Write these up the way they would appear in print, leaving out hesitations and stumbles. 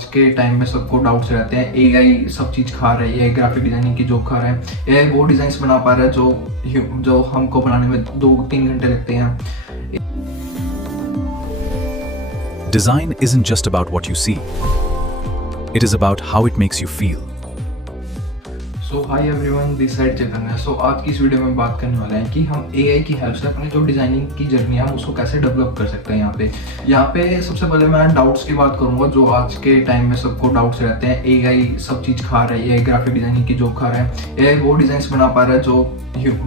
आज के टाइम में सबको डाउट्स रहते हैं, एआई सब चीज़ खा रहा है, एआई ग्राफिक डिजाइनिंग की जॉब खा रहा है, एआई वो डिज़ाइंस बना पा रहा है जो हमको बनाने में 2-3 घंटे लगते हैं। Design isn't just about what you see. It is about how it makes you feel. So hi everyone, this side Chetan है। सो आज की इस वीडियो में बात करने वाले हैं कि हम एआई की हेल्प से अपने जो डिज़ाइनिंग की जर्नी है हम उसको कैसे डेवलप कर सकते हैं। यहाँ पे सबसे पहले मैं डाउट्स की बात करूँगा जो आज के टाइम में सबको डाउट्स रहते हैं, एआई सब चीज़ खा रहा है, एआई ग्राफिक डिज़ाइनिंग की जॉब खा रहा है, एआई वो डिज़ाइंस बना पा रहा है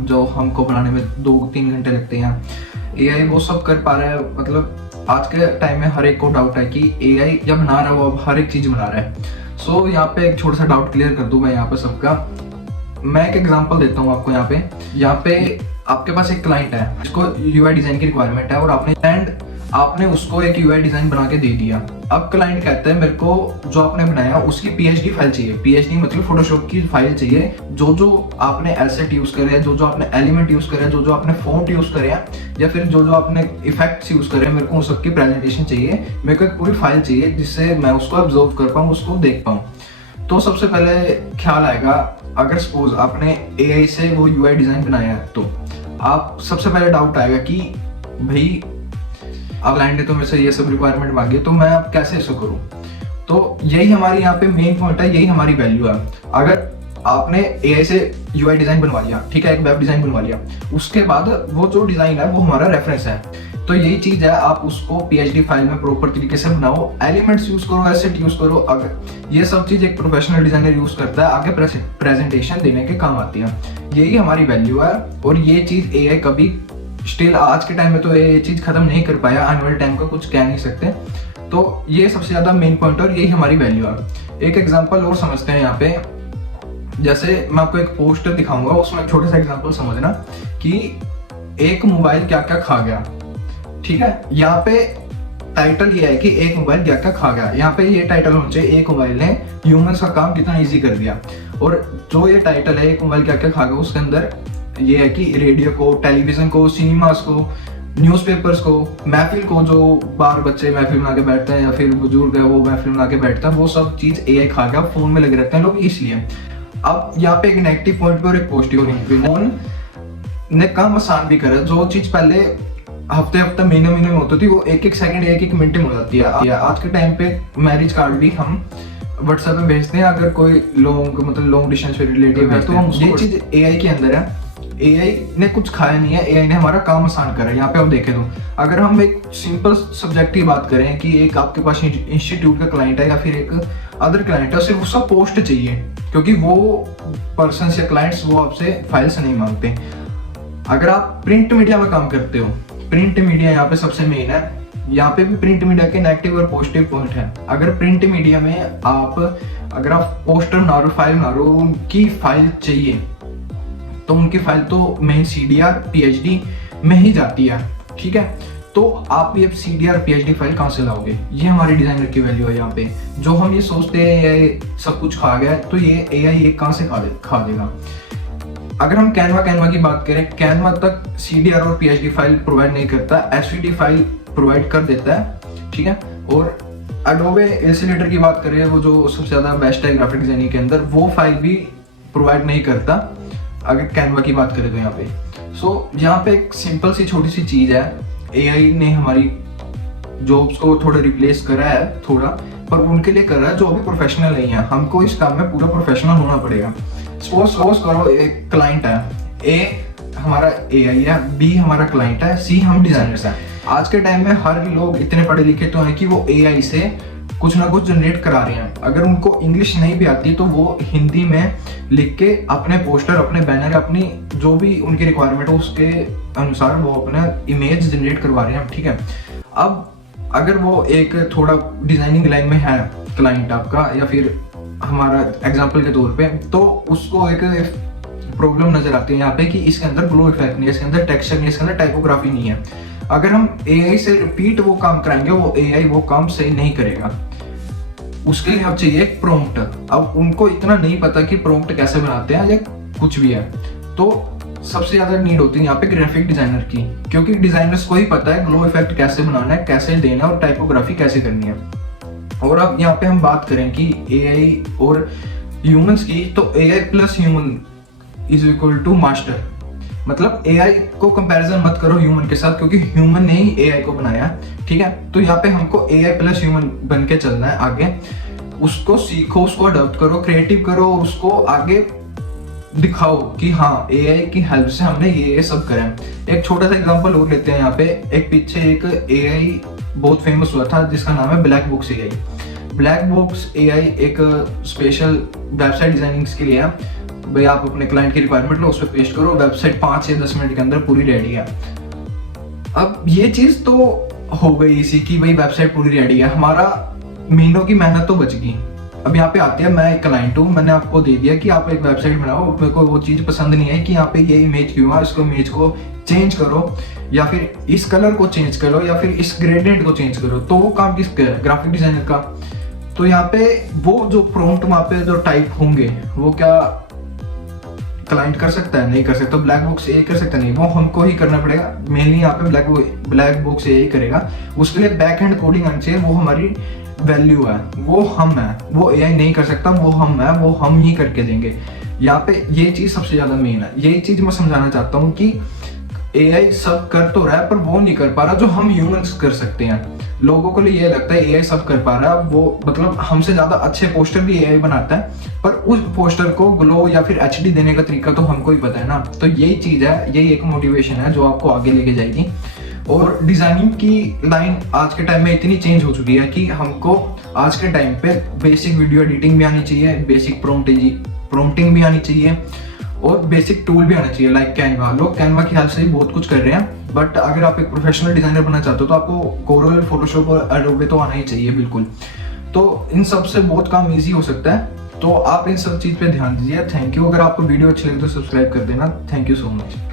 जो हमको बनाने में 2-3 घंटे लगते हैं, एआई वो सब कर पा रहा है। मतलब आज के टाइम में हर एक को डाउट है कि एआई जब बना रहा है वो अब हर एक चीज़ बना रहा है। सो यहाँ पे एक छोटा सा डाउट क्लियर कर दूँ मैं यहाँ पे सबका। मैं एक एग्जांपल देता हूँ आपको। यहाँ पे आपके पास एक क्लाइंट है जिसको यूआई डिज़ाइन की रिक्वायरमेंट है और आपने उसको एक यूआई डिज़ाइन बना के दे दिया। अब क्लाइंट कहता है मेरे को जो आपने बनाया उसकी पीएचडी फाइल चाहिए। पीएचडी मतलब फोटोशॉप की फाइल चाहिए। जो आपने एसेट यूज़ करे हैं, जो आपने एलिमेंट यूज़ करे हैं, जो आपने फॉन्ट यूज़ करे हैं, या फिर जो आपने इफेक्ट्स यूज़ करे हैं, मेरे को उन सबकी प्रेजेंटेशन चाहिए। मेरे को एक पूरी फाइल चाहिए जिससे मैं उसको ऑब्जर्व कर पाऊँ, उसको देख पाऊँ। तो सबसे पहले ख्याल आएगा, अगर सपोज आपने एआई से वो यूआई डिज़ाइन बनाया है तो आप सबसे पहले डाउट आएगा कि भाई अब क्लाइंट ने तो मेरे से ये सब रिक्वायरमेंट मांगी तो मैं अब कैसे इसको करूँ। तो यही हमारी यहाँ पे मेन पॉइंट है, यही हमारी वैल्यू है। अगर आपने एआई से यूआई डिज़ाइन बनवा लिया, ठीक है, एक वेब डिज़ाइन बनवा लिया, उसके बाद वो जो डिज़ाइन है वो हमारा रेफरेंस है। तो यही चीज़ है, आप उसको पीएचडी फाइल में प्रॉपर तरीके से बनाओ, एलिमेंट्स यूज़ करो, एसेट यूज़ करो। अगर ये सब चीज़ एक प्रोफेशनल डिज़ाइनर यूज़ करता है, आगे प्रेजेंटेशन देने के काम आती है। यही हमारी वैल्यू है और ये चीज़ एआई कभी स्टिल आज के टाइम में तो ये चीज़ खत्म नहीं कर पाया, आने वाले टाइम का कुछ कह नहीं सकते। तो ये सबसे ज़्यादा मेन पॉइंट और यही हमारी वैल्यू है। एक एग्जाम्पल और समझते हैं यहाँ पे। जैसे मैं आपको एक पोस्टर दिखाऊंगा, उसमें छोटा सा एग्जाम्पल समझना कि एक मोबाइल क्या क्या खा गया। ठीक है, यहाँ पे टाइटल ये है कि एक मोबाइल क्या क्या खा गया। यहाँ पे ये टाइटल होना चाहिए, एक मोबाइल ने ह्यूमंस का काम कितना इजी कर दिया। और जो ये टाइटल है, एक मोबाइल क्या क्या खा गया, उसके अंदर ये है कि रेडियो को, टेलीविजन को, सिनेमास को, न्यूज़पेपर्स को, महफिल को, जो बाहर बच्चे महफिल बना के बैठते हैं या फिर बुजुर्ग है वो महफिल बना के बैठता है, वो सब चीज़ एआई खा गया। फोन में लगे रहते हैं लोग इसलिए। अब यहाँ पे एक नेगेटिव पॉइंट पे और एक पॉजिटिव पॉइंट पे, फोन ने काम आसान भी करा। जो चीज़ पहले हफ्ते महीने में होती थी वो एक सेकंड, एक मिनट में हो जाती है। आज के टाइम पे मैरिज कार्ड भी हम व्हाट्सएप में भेजते हैं। अगर कोई लॉन्ग डिस्टेंस पे रिलेटिव है तो हम ये चीज़ एआई के अंदर है। एआई ने कुछ खाया नहीं है, एआई ने हमारा काम आसान करा है। यहाँ पे आप देखें तो अगर हम एक सिंपल सब्जेक्ट की बात करें कि एक आपके पास इंस्टीट्यूट का क्लाइंट है या फिर एक अदर क्लाइंट है, सिर्फ उसका पोस्ट चाहिए, क्योंकि वो पर्सन या क्लाइंट्स वो आपसे फाइल्स नहीं मांगते। अगर आप प्रिंट मीडिया में काम करते हो, प्रिंट मीडिया यहाँ पे सबसे मेन है। यहाँ पे भी प्रिंट मीडिया के नेगेटिव और पॉजिटिव पॉइंट है। अगर प्रिंट मीडिया में अगर आप पोस्टर बना रहे हो, फाइल बना रहे हो, उनकी फाइल चाहिए तो उनकी फाइल तो मेन सीडीआर पीएचडी में ही जाती है। ठीक है, तो आप ये सीडीआर पीएचडी फाइल कहाँ से लाओगे? ये हमारी डिजाइनर की वैल्यू है। यहाँ पे जो हम ये सोचते हैं ये सब कुछ खा गया, तो ये एआई कहाँ से खा देगा। अगर हम कैनवा की बात करें, कैनवा तक सीडीआर और पीएचडी फाइल प्रोवाइड नहीं करता, एसवीडी फाइल प्रोवाइड कर देता है। ठीक है, और एडोबे इलस्ट्रेटर की बात करें, वो जो सबसे ज़्यादा बेस्ट है ग्राफिक डिजाइनिंग के अंदर, वो फाइल भी प्रोवाइड नहीं करता अगर कैनवा की बात करें तो। यहाँ पे यहाँ पे एक सिंपल सी छोटी सी चीज़ है, एआई ने हमारी जॉब्स को थोड़ा रिप्लेस करा है थोड़ा, पर उनके लिए कर रहा है जो अभी प्रोफेशनल नहीं है। हमको इस काम में पूरा प्रोफेशनल होना पड़ेगा। सपोज करो एक क्लाइंट है, ए हमारा एआई है, बी हमारा क्लाइंट है, सी हम डिजाइनर्स हैं। आज के टाइम में हर लोग इतने पढ़े लिखे तो हैं कि वो एआई से कुछ ना कुछ जनरेट करा रहे हैं। अगर उनको इंग्लिश नहीं भी आती तो वो हिंदी में लिख के अपने पोस्टर, अपने बैनर, अपनी जो भी उनकी रिक्वायरमेंट हो उसके अनुसार वो अपना इमेज जनरेट करवा रहे हैं। ठीक है, अब अगर वो एक थोड़ा डिजाइनिंग लाइन में है क्लाइंट आपका या फिर हमारा एग्जाम्पल के तौर पे, तो उसको एक प्रॉब्लम नजर आती है यहाँ पे कि इसके अंदर ग्लो इफेक्ट नहीं है, इसके अंदर टेक्सचर नहीं है, इसके अंदर टाइपोग्राफी नहीं है। अगर हम एआई से रिपीट वो काम कराएंगे, वो एआई वो काम सही नहीं करेगा। उसके लिए अब चाहिए एक प्रॉम्प्ट। अब उनको इतना नहीं पता कि प्रॉम्प्ट कैसे बनाते हैं या कुछ भी है, तो सबसे ज्यादा नीड होती है यहाँ पे ग्राफिक डिजाइनर की, क्योंकि डिजाइनर्स को ही पता है ग्लो इफेक्ट कैसे बनाना है, कैसे देना है और टाइपोग्राफी कैसे करनी है। और अब यहाँ पे हम बात करें कि AI और ह्यूमंस की, तो AI plus human is equal to master. मतलब AI को कंपैरिजन मत करो ह्यूमन के साथ, क्योंकि ह्यूमन ने ही AI को बनाया, ठीक है। तो यहाँ पे हमको AI प्लस ह्यूमन बन के चलना है आगे। उसको सीखो, उसको अडॉप्ट करो, क्रिएटिव करो, उसको आगे दिखाओ कि हाँ AI की हेल्प से हमने ये सब करा है। एक छोटा सा एग्जांपल और लेते हैं यहाँ पे। एक पीछे एक AI बहुत फेमस हुआ था जिसका नाम है black box AI। Black box AI एक स्पेशल वेबसाइट डिजाइनिंग के लिए है। भाई आप अपने क्लाइंट की रिक्वायरमेंट लो, उस पर पेस्ट करो, वेबसाइट 5 या 10 मिनट के अंदर पूरी रेडी है। अब ये चीज तो हो गई इसी की, भाई वेबसाइट पूरी रेडी है, हमारा महीनों की मेहनत तो बच गई। अब यहाँ पे आते हैं, मैं एक क्लाइंट हूँ, मैंने आपको दे दिया कि आप एक वेबसाइट बनाओ, मेरे को वो चीज़ पसंद नहीं है कि यहाँ पे ये इमेज क्यों है, इसको इमेज को चेंज करो, या फिर इस कलर को चेंज करो, या फिर इस ग्रेडियंट को चेंज करो। तो वो काम किसका है? ग्राफिक डिजाइनर का। तो यहाँ पे वो जो प्रॉम्प्ट वहाँ पे जो टाइप होंगे वो क्या क्लाइंट कर सकता है? नहीं कर सकता। ब्लैक बॉक्स AI कर सकता नहीं, वो हमको ही करना पड़ेगा। मेनली यहाँ पे ब्लैक बॉक्स AI करेगा। उसके लिए बैक एंड कोडिंग आनी चाहिए, वो हमारी वैल्यू है, वो हम है, वो AI नहीं कर सकता, वो हम है, वो हम ही करके देंगे। यहाँ पे ये चीज सबसे ज्यादा मेन है। यही चीज मैं समझाना चाहता हूँ कि AI सब कर तो रहा है पर वो नहीं कर पा रहा जो हम ह्यूमंस कर सकते हैं। लोगों को लिए ये लगता है AI सब कर पा रहा है, वो मतलब हमसे ज्यादा अच्छे पोस्टर भी AI बनाता है, पर उस पोस्टर को ग्लो या फिर HD देने का तरीका तो हमको ही पता है ना। तो यही चीज है, यही एक मोटिवेशन है जो आपको आगे लेके जाएगी। और डिजाइनिंग की लाइन आज के टाइम में इतनी चेंज हो चुकी है कि हमको आज के टाइम पे बेसिक वीडियो एडिटिंग भी आनी चाहिए, बेसिक प्रॉम्प्टिंग भी आनी चाहिए, और बेसिक टूल भी आना चाहिए लाइक कैनवा। लोग कैनवा की हेल्प से ही बहुत कुछ कर रहे हैं, बट अगर आप एक प्रोफेशनल डिजाइनर बनना चाहते हो तो आपको कोरल, फोटोशॉप और एडोबे तो आना ही चाहिए बिल्कुल। तो इन सब से बहुत काम ईजी हो सकता है, तो आप इन सब चीज़ पे ध्यान दीजिए। Thank you. अगर आपको वीडियो अच्छी लगे तो सब्सक्राइब कर देना। Thank you so much.